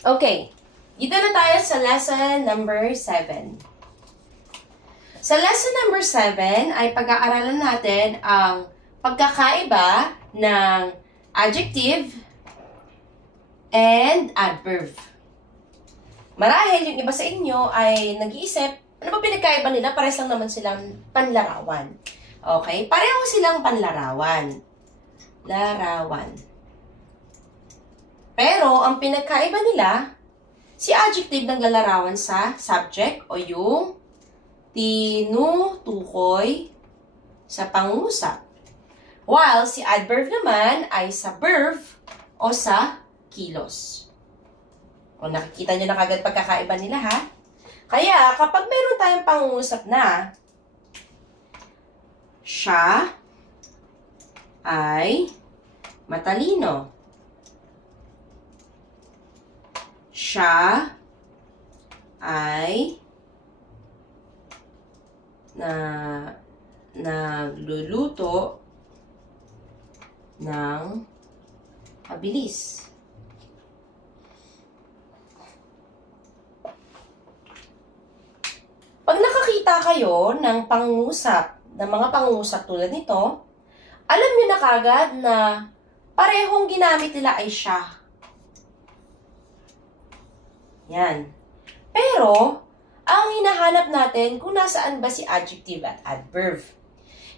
Okay, dito na tayo sa lesson number 7. Sa lesson number 7 ay pag-aaralan natin ang pagkakaiba ng adjective and adverb. Marahil yung iba sa inyo ay nag-iisip, ano ba pinagkaiba nila? Pares lang naman silang panlarawan. Okay? Pareho silang panlarawan. Larawan. Pero, ang pinagkaiba nila, si adjective naglalarawan sa subject o yung tinutukoy sa pangungusap. While si adverb naman ay sa verb o sa kilos. O nakikita nyo na kagad pagkakaiba nila ha? Kaya kapag meron tayong pangungusap na siya ay matalino. Siya ay nagluluto ng mabilis. Pag nakakita kayo ng pangungusap, ng mga pangungusap tulad nito, alam niyo na kagad na parehong ginamit nila ay siya. Yan. Pero, ang hinahanap natin kung nasaan ba si adjective at adverb.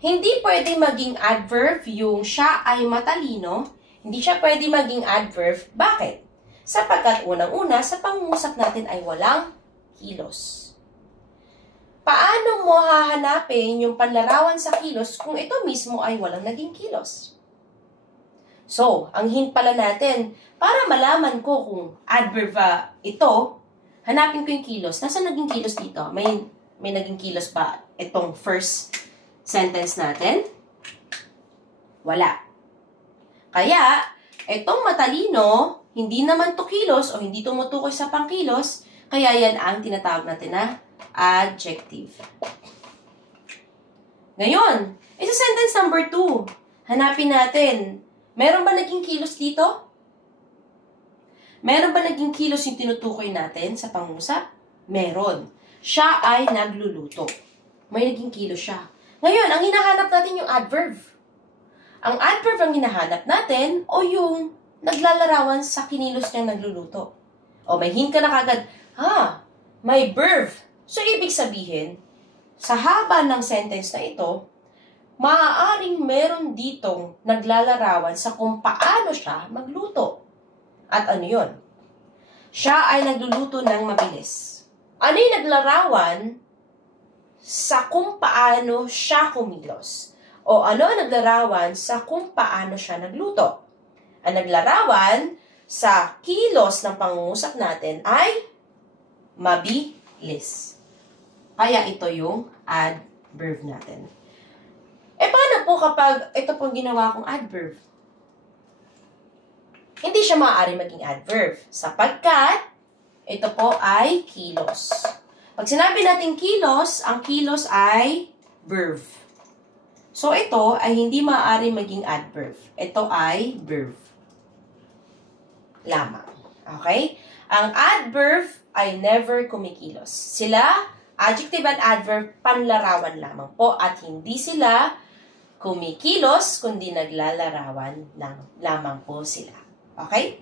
Hindi pwede maging adverb yung siya ay matalino. Hindi siya pwede maging adverb. Bakit? Sapagkat unang-una, sa pangungusap natin ay walang kilos. Paano mo hahanapin yung panlarawan sa kilos kung ito mismo ay walang naging kilos? So, ang hint pala natin, para malaman ko kung adverb ito, hanapin ko yung kilos. Nasaan naging kilos dito? May naging kilos ba itong first sentence natin? Wala. Kaya, itong matalino, hindi naman to kilos o hindi tumutukoy sa pangkilos, kaya yan ang tinatawag natin na adjective. Ngayon, sa sentence number 2, hanapin natin, meron ba naging kilos dito? Meron ba naging kilos yung tinutukoy natin sa pangusap? Meron. Siya ay nagluluto. May naging kilos siya. Ngayon, ang hinahanap natin yung adverb. Ang adverb ang hinahanap natin o yung naglalarawan sa kinilos niyang nagluluto. O may hint ka na kagad, may verb. So, ibig sabihin, sa haba ng sentence na ito, maaaring meron ditong naglalarawan sa kung paano siya magluto. At ano yun? Siya ay nagluluto ng mabilis. Ano yung naglarawan sa kung paano siya kumilos? O ano ang naglarawan sa kung paano siya nagluto? Ang naglarawan sa kilos ng pangungusap natin ay mabilis. Kaya ito yung adverb natin. Paano po kapag ito pong ginawa kong adverb? Hindi siya maaari maging adverb sapagkat ito po ay kilos. Pag sinabi natin kilos, ang kilos ay verb. So ito ay hindi maaari maging adverb. Ito ay verb lamang. Okay? Ang adverb ay never kumikilos. Sila, adjective at adverb, panlarawan lamang po at hindi sila kumikilos kundi naglalarawan lamang po sila. Okay?